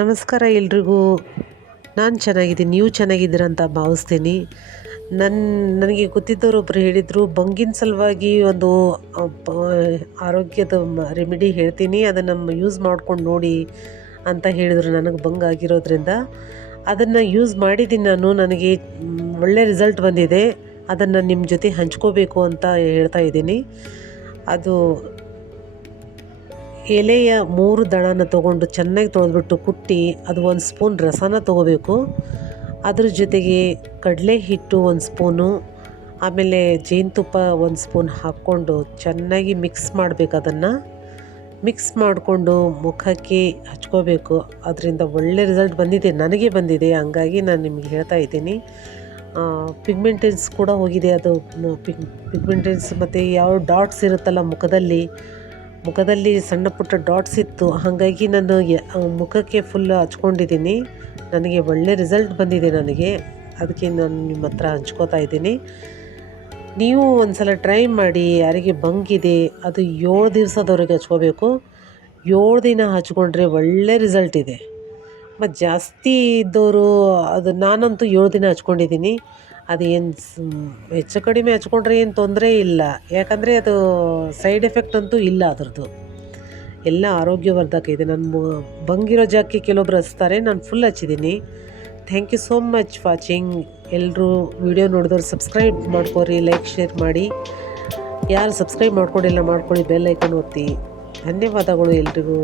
ನಮಸ್ಕಾರ ಎಲ್ರಿಗೂ. ನಾನು ಚೆನ್ನಾಗಿದ್ದೀನಿ, ನೀವು ಚೆನ್ನಾಗಿದ್ದೀರ ಅಂತ ಭಾವಿಸ್ತೀನಿ. ನನ್ನ ನನಗೆ ಗೊತ್ತಿದ್ದವರು ಒಬ್ಬರು ಹೇಳಿದರು, ಬಂಗಿನ ಸಲುವಾಗಿ ಒಂದು ಆರೋಗ್ಯದ ರೆಮಿಡಿ ಹೇಳ್ತೀನಿ, ಅದನ್ನು ಯೂಸ್ ಮಾಡ್ಕೊಂಡು ನೋಡಿ ಅಂತ ಹೇಳಿದರು, ನನಗೆ ಬಂಗ್ ಆಗಿರೋದ್ರಿಂದ. ಅದನ್ನು ಯೂಸ್ ಮಾಡಿದ್ದೀನಿ ನಾನು, ನನಗೆ ಒಳ್ಳೆ ರಿಸಲ್ಟ್ ಬಂದಿದೆ. ಅದನ್ನು ನಿಮ್ಮ ಜೊತೆ ಹಂಚ್ಕೋಬೇಕು ಅಂತ ಹೇಳ್ತಾ ಇದ್ದೀನಿ. ಅದು ಎಲೆಯ ಮೂರು ದಳನ ತೊಗೊಂಡು ಚೆನ್ನಾಗಿ ತೊಳೆದ್ಬಿಟ್ಟು ಕುಟ್ಟಿ ಅದು ಒಂದು ಸ್ಪೂನ್ ರಸನ ತೊಗೋಬೇಕು. ಅದ್ರ ಜೊತೆಗೆ ಕಡಲೆ ಹಿಟ್ಟು ಒಂದು ಸ್ಪೂನು, ಆಮೇಲೆ ಜೇನುತುಪ್ಪ ಒಂದು ಸ್ಪೂನ್ ಹಾಕ್ಕೊಂಡು ಚೆನ್ನಾಗಿ ಮಿಕ್ಸ್ ಮಾಡಬೇಕು ಅದನ್ನು. ಮಿಕ್ಸ್ ಮಾಡಿಕೊಂಡು ಮುಖಕ್ಕೆ ಹಚ್ಕೋಬೇಕು. ಅದರಿಂದ ಒಳ್ಳೆ ರಿಸಲ್ಟ್ ಬಂದಿದೆ, ನನಗೆ ಬಂದಿದೆ, ಹಂಗಾಗಿ ನಾನು ನಿಮಗೆ ಹೇಳ್ತಾ ಇದ್ದೀನಿ. ಪಿಗ್ಮೆಂಟೆನ್ಸ್ ಕೂಡ ಹೋಗಿದೆ, ಅದು ಪಿಗ್, ಪಿಗ್ಮೆಂಟೆನ್ಸ್ ಮತ್ತು ಯಾವ ಡಾಟ್ಸ್ ಇರುತ್ತಲ್ಲ ಮುಖದಲ್ಲಿ ಮುಖದಲ್ಲಿ ಸಣ್ಣ ಪುಟ್ಟ ಡಾಟ್ಸ್ ಇತ್ತು. ಹಾಗಾಗಿ ನಾನು ಮುಖಕ್ಕೆ ಫುಲ್ ಹಚ್ಕೊಂಡಿದ್ದೀನಿ. ನನಗೆ ಒಳ್ಳೆ ರಿಸಲ್ಟ್ ಬಂದಿದೆ ನನಗೆ. ಅದಕ್ಕೆ ನಾನು ನಿಮ್ಮ ಹತ್ರ ಹಂಚ್ಕೋತಾ ಇದ್ದೀನಿ. ನೀವು ಒಂದು ಸಲ ಟ್ರೈ ಮಾಡಿ, ಯಾರಿಗೆ ಬಂಗಿದೆ ಅದು ಏಳು ದಿವಸದವರೆಗೆ ಹಚ್ಕೋಬೇಕು. ಏಳು ದಿನ ಹಚ್ಕೊಂಡ್ರೆ ಒಳ್ಳೆ ರಿಸಲ್ಟ್ ಇದೆ. ಮತ್ತು ಜಾಸ್ತಿ ಇದ್ದವರು ಅದು ನಾನಂತೂ ಏಳು ದಿನ ಹಚ್ಕೊಂಡಿದ್ದೀನಿ. ಅದು ಏನು ಹೆಚ್ಚು ಕಡಿಮೆ ಹಚ್ಕೊಂಡ್ರೆ ಏನು ತೊಂದರೆ ಇಲ್ಲ. ಯಾಕಂದರೆ ಅದು ಸೈಡ್ ಎಫೆಕ್ಟ್ ಅಂತೂ ಇಲ್ಲ ಅದರದ್ದು. ಎಲ್ಲ ಆರೋಗ್ಯವರ್ಧಕ ಇದೆ. ನಾನು ಬಂಗಿರೋ ಜಾಕಿ ಕೆಲವೊಬ್ರು ಹಚ್ತಾರೆ. ನಾನು full ಹಚ್ಚಿದ್ದೀನಿ thank you so much watching ಎಲ್ಲರೂ ವಿಡಿಯೋ ನೋಡಿದವ್ರು ಸಬ್ಸ್ಕ್ರೈಬ್ ಮಾಡ್ಕೊರಿ ಲೈಕ್ ಶೇರ್ ಮಾಡಿ. ಯಾರು ಸಬ್ಸ್ಕ್ರೈಬ್ ಮಾಡ್ಕೊಂಡಿಲ್ಲ ಮಾಡ್ಕೊಳ್ಳಿ ಬೆಲ್ ಐಕನ್ ಒತ್ತಿ. ಧನ್ಯವಾದಗಳು ಎಲ್ರಿಗೂ.